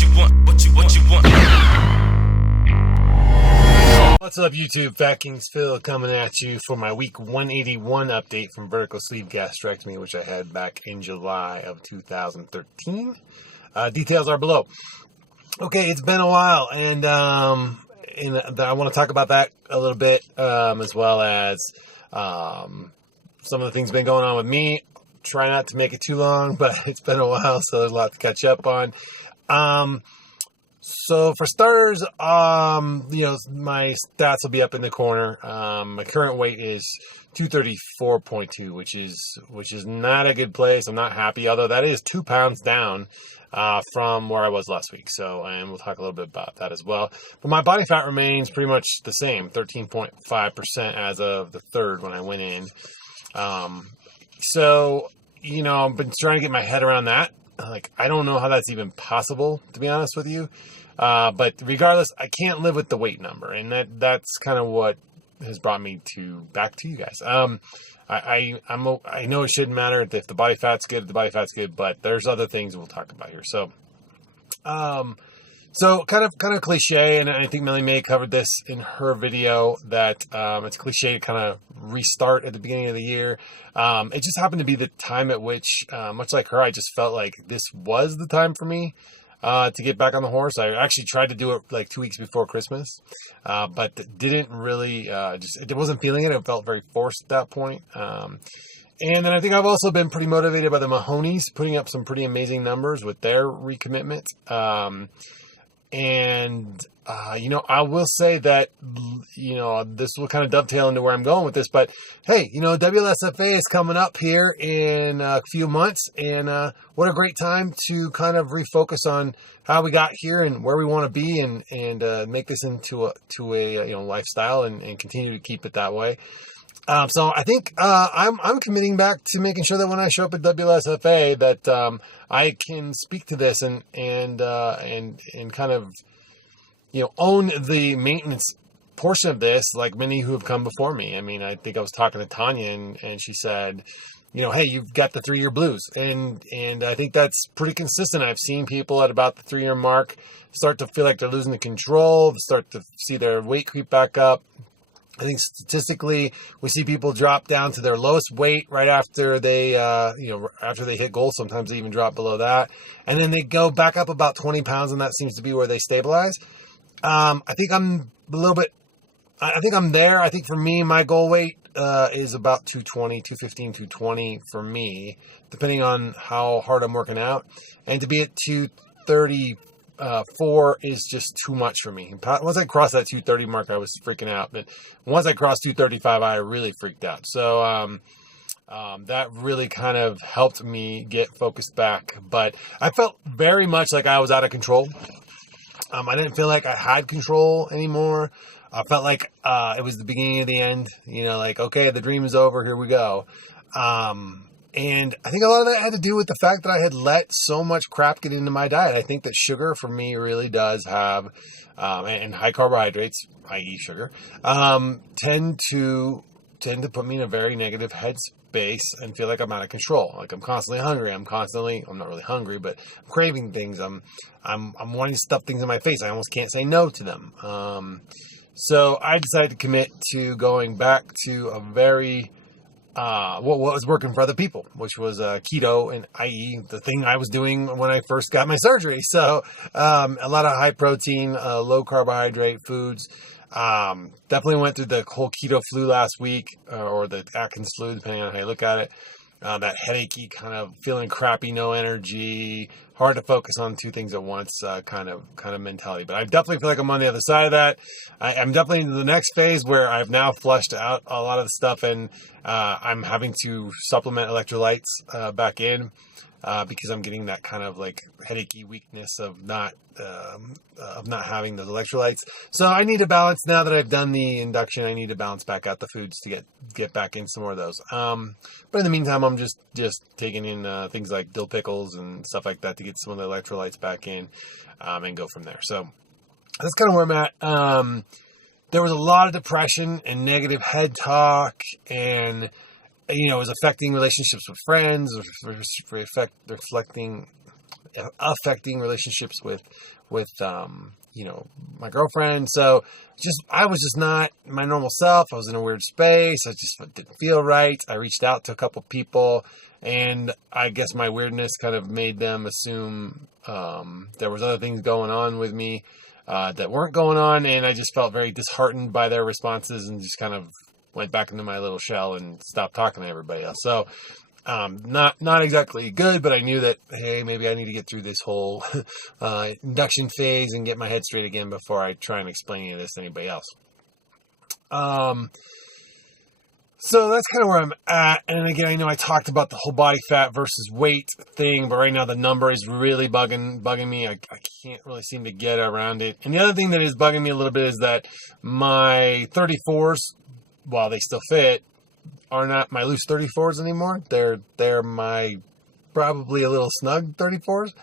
what you want, what you want. What's up, YouTube? FatKings Phil coming at you for my week 181 update from vertical sleeve gastrectomy, which I had back in July of 2013. Details are below. Okay, it's been a while, and I want to talk about that a little bit, as well as some of the things been going on with me. Try not to make it too long, but it's been a while, so there's a lot to catch up on. So for starters, my stats will be up in the corner. My current weight is 234.2, which is not a good place. I'm not happy, although that is 2 pounds down from where I was last week. So, and we'll talk a little bit about that as well. But my body fat remains pretty much the same, 13.5% as of the 3rd when I went in. So, I've been trying to get my head around that. Like, I don't know how that's even possible, to be honest with you. But regardless, I can't live with the weight number, and that's kind of what has brought me back to you guys. I know it shouldn't matter if the body fat's good, but there's other things we'll talk about here. So, kind of cliche, and I think Melly May covered this in her video, that it's cliche to kind of restart at the beginning of the year. It just happened to be the time at which, much like her, I just felt like this was the time for me to get back on the horse. I actually tried to do it like 2 weeks before Christmas, but didn't really, it wasn't feeling it. It felt very forced at that point. And then I think I've also been pretty motivated by the Mahonies putting up some pretty amazing numbers with their recommitment. I will say that, this will kind of dovetail into where I'm going with this, but hey, WLSFA is coming up here in a few months, and what a great time to kind of refocus on how we got here and where we want to be, and make this into a lifestyle, and continue to keep it that way. So I think I'm committing back to making sure that when I show up at WLSFA that I can speak to this and kind of own the maintenance portion of this, like many who have come before me. I mean, I think I was talking to Tanya, and she said, hey, you've got the 3-year blues, and I think that's pretty consistent. I've seen people at about the 3-year mark start to feel like they're losing the control, start to see their weight creep back up. I think statistically, we see people drop down to their lowest weight right after they, after they hit goal. Sometimes they even drop below that, and then they go back up about 20 pounds, and that seems to be where they stabilize. I think I'm a little bit. I think I'm there. I think for me, my goal weight is about 220, 215, 220 for me, depending on how hard I'm working out, and to be at 234 is just too much for me. Once I crossed that 230 mark, I was freaking out. But once I crossed 235, I really freaked out. So that really kind of helped me get focused back. But I felt very much like I was out of control. I didn't feel like I had control anymore. I felt like it was the beginning of the end. Okay, the dream is over. Here we go. And I think a lot of that had to do with the fact that I had let so much crap get into my diet. I think that sugar for me really does have, and high carbohydrates, i.e. sugar, tend to put me in a very negative headspace and feel like I'm out of control. Like I'm constantly hungry. I'm not really hungry, but I'm craving things. I'm wanting to stuff things in my face. I almost can't say no to them. So I decided to commit to going back to a very, what was working for other people, which was keto, and i.e. the thing I was doing when I first got my surgery. So a lot of high protein, low carbohydrate foods. Definitely went through the whole keto flu last week, or the Atkins flu, depending on how you look at it. That headachy, kind of feeling crappy, no energy, hard to focus on two things at once, kind of mentality. But I definitely feel like I'm on the other side of that. I'm definitely in the next phase where I've now flushed out a lot of the stuff, and I'm having to supplement electrolytes back in, because I'm getting that kind of like headachy weakness of not having those electrolytes. So I need to balance, now that I've done the induction, I need to balance back out the foods to get back in some more of those. But in the meantime, I'm just taking in things like dill pickles and stuff like that to get some of the electrolytes back in, and go from there. So that's kind of where I'm at. There was a lot of depression and negative head talk, and it was affecting relationships with friends, reflecting affecting relationships with you know, my girlfriend. So I was just not my normal self. I was in a weird space. I just didn't feel right. I reached out to a couple people, and I guess my weirdness kind of made them assume there was other things going on with me that weren't going on, and I just felt very disheartened by their responses and just kind of went back into my little shell and stopped talking to everybody else. So not exactly good, but I knew that, hey, maybe I need to get through this whole induction phase and get my head straight again before I try and explain any of this to anybody else. So that's kind of where I'm at. And again, I know I talked about the whole body fat versus weight thing, but right now the number is really bugging me. I can't really seem to get around it. And the other thing that is bugging me a little bit is that my 34s, while they still fit, are not my loose 34s anymore. They're my probably a little snug 34s.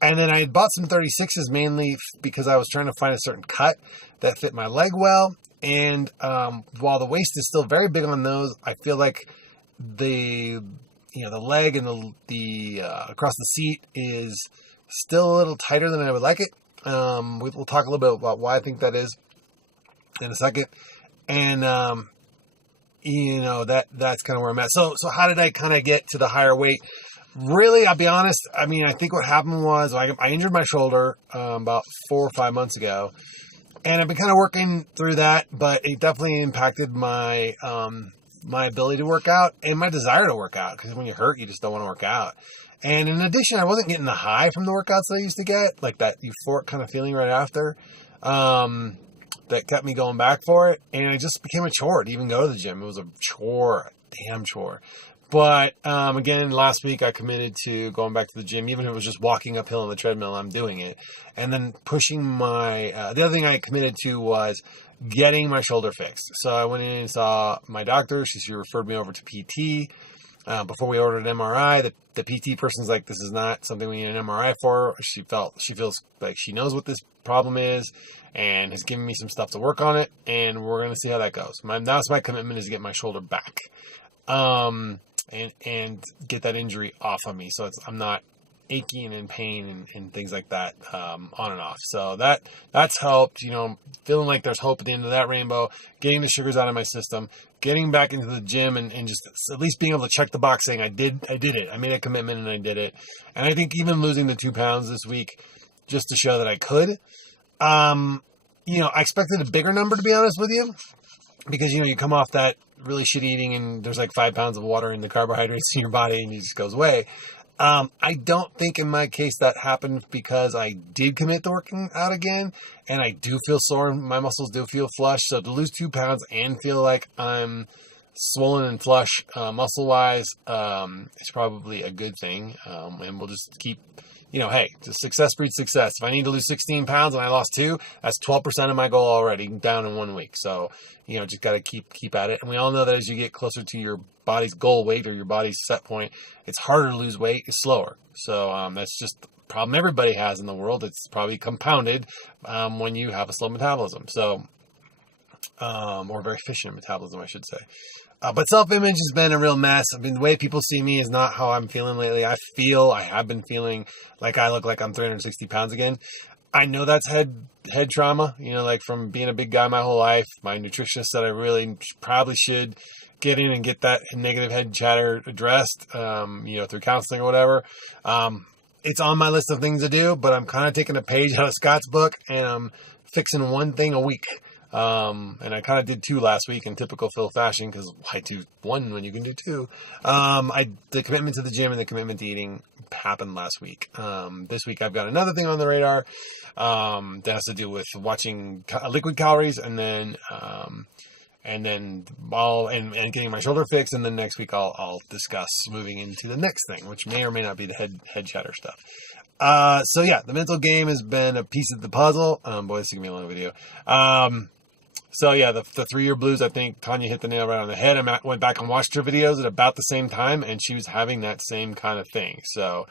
And then I bought some 36s mainly because I was trying to find a certain cut that fit my leg well. And while the waist is still very big on those, I feel like the leg and the across the seat is still a little tighter than I would like it. We'll talk a little bit about why I think that is in a second. And that's kind of where I'm at. So how did I kind of get to the higher weight? Really, I'll be honest. I mean, I think what happened was I injured my shoulder about 4 or 5 months ago. And I've been kind of working through that, but it definitely impacted my my ability to work out and my desire to work out. Because when you're hurt, you just don't want to work out. And in addition, I wasn't getting the high from the workouts that I used to get, like that euphoric kind of feeling right after, that kept me going back for it. And it just became a chore to even go to the gym. It was a chore, a damn chore. But again, last week I committed to going back to the gym, even if it was just walking uphill on the treadmill. I'm doing it, and then pushing my. The other thing I committed to was getting my shoulder fixed. So I went in and saw my doctor. She referred me over to PT. Before we ordered an MRI, the PT person's like, "This is not something we need an MRI for." She feels like she knows what this problem is, and has given me some stuff to work on it, and we're gonna see how that goes. That's my commitment, is to get my shoulder back. And get that injury off of me, so I'm not achy and in pain and things like that on and off. So that's helped, feeling like there's hope at the end of that rainbow, getting the sugars out of my system, getting back into the gym and just at least being able to check the box saying I did it. I made a commitment and I did it. And I think even losing the 2 pounds this week just to show that I could, I expected a bigger number, to be honest with you, because, you come off that really shit eating and there's like 5 pounds of water in the carbohydrates in your body and it just goes away. I don't think in my case that happened because I did commit to working out again, and I do feel sore and my muscles do feel flush. So to lose 2 pounds and feel like I'm swollen and flush muscle wise is probably a good thing. And we'll just keep, hey, success breeds success. If I need to lose 16 pounds and I lost 2, that's 12% of my goal already down in 1 week. So, just got to keep at it. And we all know that as you get closer to your body's goal weight or your body's set point, it's harder to lose weight. It's slower. So that's just the problem everybody has in the world. It's probably compounded when you have a slow metabolism. So, or very efficient metabolism, I should say. But self-image has been a real mess. I mean, the way people see me is not how I'm feeling lately. I have been feeling like I look like I'm 360 pounds again. I know that's head trauma, like from being a big guy my whole life. My nutritionist said I really probably should get in and get that negative head chatter addressed, through counseling or whatever. It's on my list of things to do, but I'm kind of taking a page out of Scott's book and I'm fixing one thing a week. And I kind of did 2 last week in typical Phil fashion, because why do 1 when you can do 2? The commitment to the gym and the commitment to eating happened last week. This week I've got another thing on the radar that has to do with watching liquid calories, and then getting my shoulder fixed, and then next week I'll discuss moving into the next thing, which may or may not be the head chatter stuff. So yeah, the mental game has been a piece of the puzzle. Boy, this is gonna be a long video. So yeah, the 3-year blues, I think Tanya hit the nail right on the head. I went back and watched her videos at about the same time, and she was having that same kind of thing. So,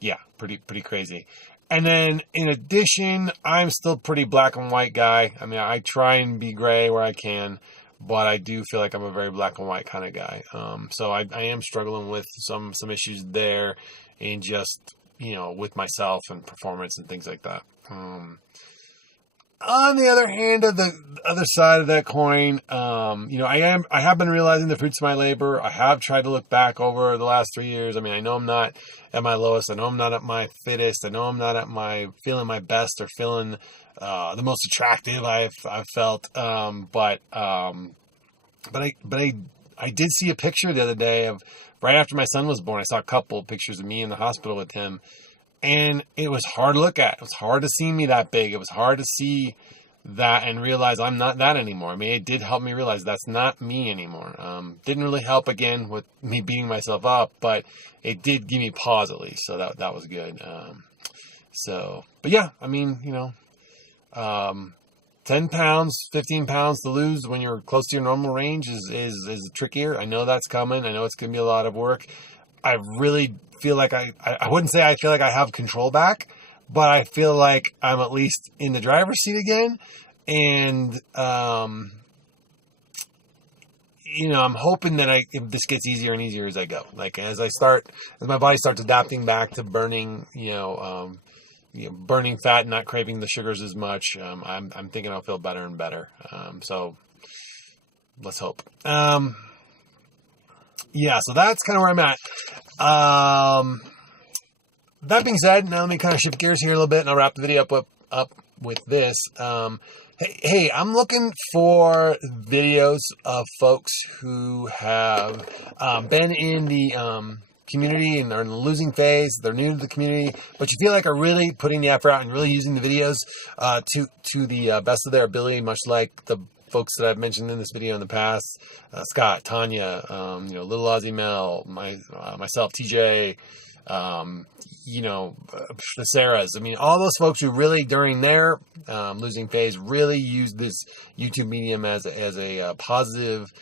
yeah, pretty crazy. And then in addition, I'm still pretty black and white guy. I mean, I try and be gray where I can, but I do feel like I'm a very black and white kind of guy. So I am struggling with some issues there, and just, with myself and performance and things like that. On the other hand, of the other side of that coin, I have been realizing the fruits of my labor. I have tried to look back over the last 3 years. I mean, I know I'm not at my lowest. I know I'm not at my fittest. I know I'm not at my feeling my best or feeling the most attractive I've felt. But I did see a picture the other day of right after my son was born. I saw a couple of pictures of me in the hospital with him. And it was hard to look at. It was hard to see me that big. It was hard to see that and realize I'm not that anymore. I mean, it did help me realize that's not me anymore. Didn't really help again with me beating myself up, but it did give me pause at least. So that was good. But yeah, I mean, 10 pounds, 15 pounds to lose when you're close to your normal range is trickier. I know that's coming. I know it's going to be a lot of work. I really feel like I wouldn't say I feel like I have control back, but I feel like I'm at least in the driver's seat again. And, I'm hoping that this gets easier and easier as I go. Like as my body starts adapting back to burning, burning fat and not craving the sugars as much. I'm thinking I'll feel better and better. So let's hope. Yeah, so that's kind of where I'm at. That being said, now let me kind of shift gears here a little bit, and I'll wrap the video up with this. Hey, I'm looking for videos of folks who have been in the community and they're in the losing phase. They're new to the community, but you feel like are really putting the effort out and really using the videos to the best of their ability, much like the folks that I've mentioned in this video in the past, Scott, Tanya, Little Aussie Mel, myself, TJ, the Sarahs. I mean, all those folks who really, during their losing phase, really used this YouTube medium as a positive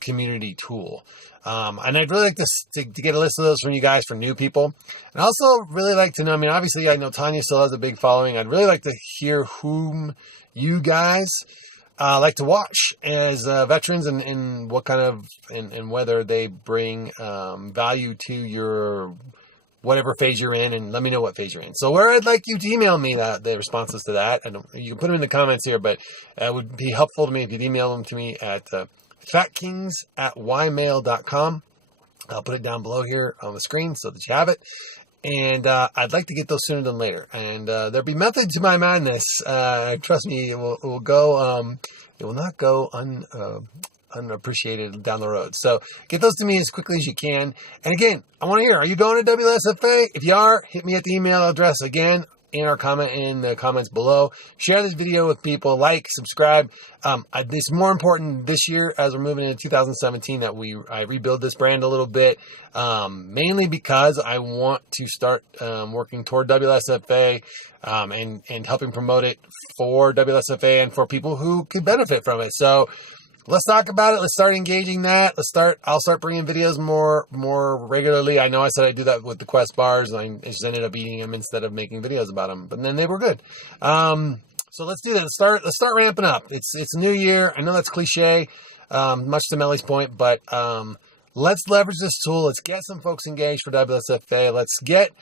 community tool. And I'd really like to get a list of those from you guys for new people. And also really like to know, I mean, obviously I know Tanya still has a big following. I'd really like to hear whom you guys like to watch as veterans and what kind of, and whether they bring value to your whatever phase you're in, and let me know what phase you're in. So where I'd like you to email me the responses to that. You can put them in the comments here, but it would be helpful to me if you'd email them to me at FatKings@ymail.com. I'll put it down below here on the screen so that you have it. And I'd like to get those sooner than later. And there'll be method to my madness. Trust me, it will go. It will not go unappreciated down the road. So get those to me as quickly as you can. And again, I want to hear: are you going to WSFA? If you are, hit me at the email address again in the comments below. Share this video with people. Like, subscribe. It's more important this year as we're moving into 2017 that I rebuild this brand a little bit, mainly because I want to start working toward WSFA and helping promote it for WSFA and for people who could benefit from it. So let's talk about it. Let's start engaging that. I'll start bringing videos more regularly. I know I said I'd do that with the Quest bars, and I just ended up eating them instead of making videos about them. But then they were good. So let's do that. Let's start ramping up. It's a new year. I know that's cliche, much to Melly's point, but let's leverage this tool. Let's get some folks engaged for WSFA. Let's get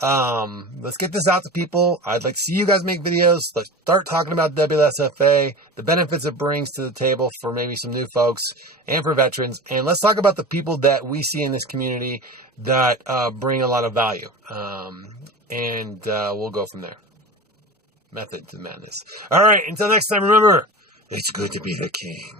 this out to people. I'd like to see you guys make videos. Let's start talking about WSFA, the benefits it brings to the table for maybe some new folks and for veterans. And let's talk about the people that we see in this community that bring a lot of value. And we'll go from there. Method to madness. All right, until next time, remember, it's good to be the king.